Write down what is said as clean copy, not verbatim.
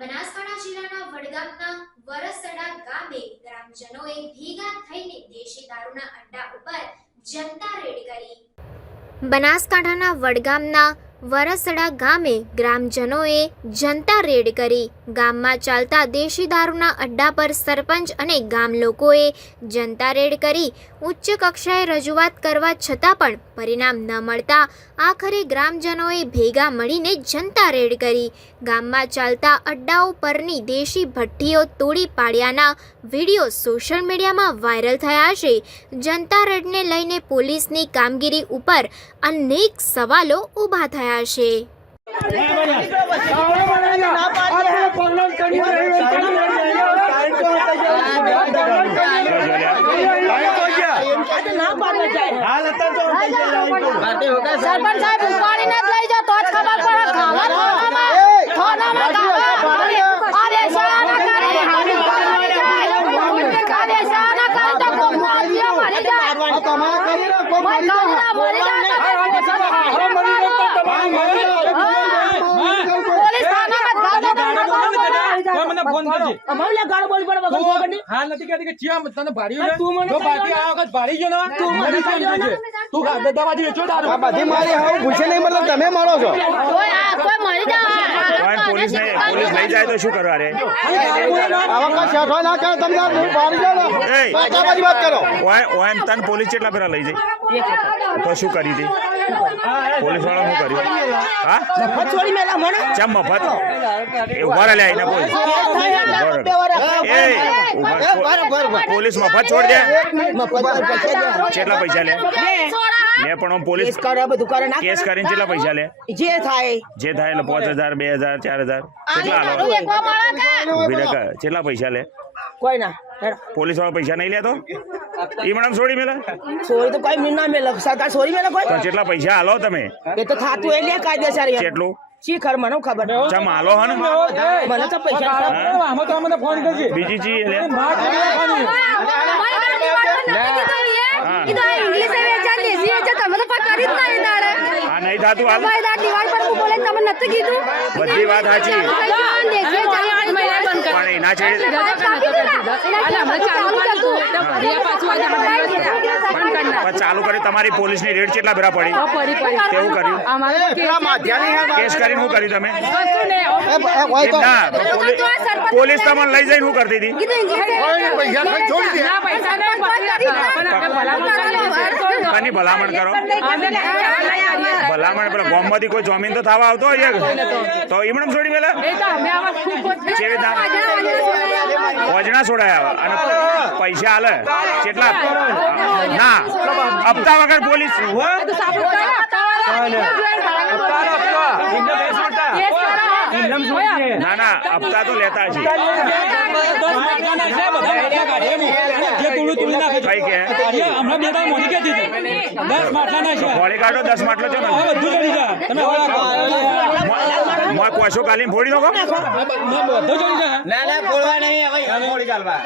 બનાસકાંઠા જિલ્લાના વડગામના વરસડા ગામે ગ્રામજનોએ ભેગા થઈને દેશી દારૂના અડ્ડા ઉપર જનતા રેડ કરી। બનાસકાંઠાના વડગામના વરસડા ગામે ગ્રામજનોએ જનતા રેડ કરી। ગામમાં ચાલતા દેશી દારૂના અડ્ડા પર સરપંચ અને ગામ લોકોએ જનતા રેડ કરી ઉચ્ચ કક્ષાએ રજૂઆત કરવા છતાં પણ પરિણામ ન મળતા આખરે ગ્રામજનોએ ભેગા મળીને જનતા રેડ કરી। ગામમાં ચાલતા અડ્ડાઓ પરની દેશી ભઠ્ઠીઓ તોડી પાડ્યાના વિડીયો સોશિયલ મીડિયામાં વાયરલ થયા છે। જનતા રેડને લઈને પોલીસની કામગીરી ઉપર અનેક સવાલો ઊભા થયા છે। સરપંચ સાહેબ ઉપાડી ન લઈ જાઓ તો જ ખબર પડે પોલીસ લઈ જાય તો શું કરવા રે? તને પોલીસ કેટલા ફેરા લઈ જાય તો શું કરી હતી? પોલીસ વાળા શું કર્યું? હા ચમ મફત ઉભા લે આવીને પોલીસ મફત છોડ દે। કેટલા પૈસા લે? લે પણ પોલીસ કેસ કરીને કેટલા પૈસા લે? જે થાય એટલે 5,000 2,000 4,000 કેટલા પૈસા લે? કોઈ ના પોલીસ વાળા પૈસા નહીં લેતો? ઈ મેડમ છોડી મેલે તો કોઈ મીન ના મેલે સરકાર છોડી મેલે કોઈ? તો કેટલા પૈસા હાલો તમે? એ તો થાતું એ લે કાયદેસર કેટલું શી ખર મને ખબર ચમ હાલો હન મને તો પૈસા આમાં તો અમને ફોન કરજે બીજી ચીજ લે આ નહીં થાતું હાલ બધી વાત સાચી પણ એના છે ચાલુ કરી તમારી પોલીસની રેડ કેટલા ભેરા પડી? કેવું કર્યું? કેસ કરીને શું કર્યું તમે? પોલીસ તમને લઈ જઈને શું કરતી હતી? કની ભલામણ કરો? ભલામણ પેલા ગામમાંથી કોઈ જમીન તો થવા આવતો હોય તો એમણે છોડી મેલા વજના છોડાયા અને પૈસા હાલે કેટલા? ના હપ્તા વગર પોલીસ ના ના હપ્તા તો લેતા છે ફોડી કાઢો 10 માટલો છો ને કોશો કાલીને ફોડી નાખો ના ફોડવા નહીં ફોડી કાઢવા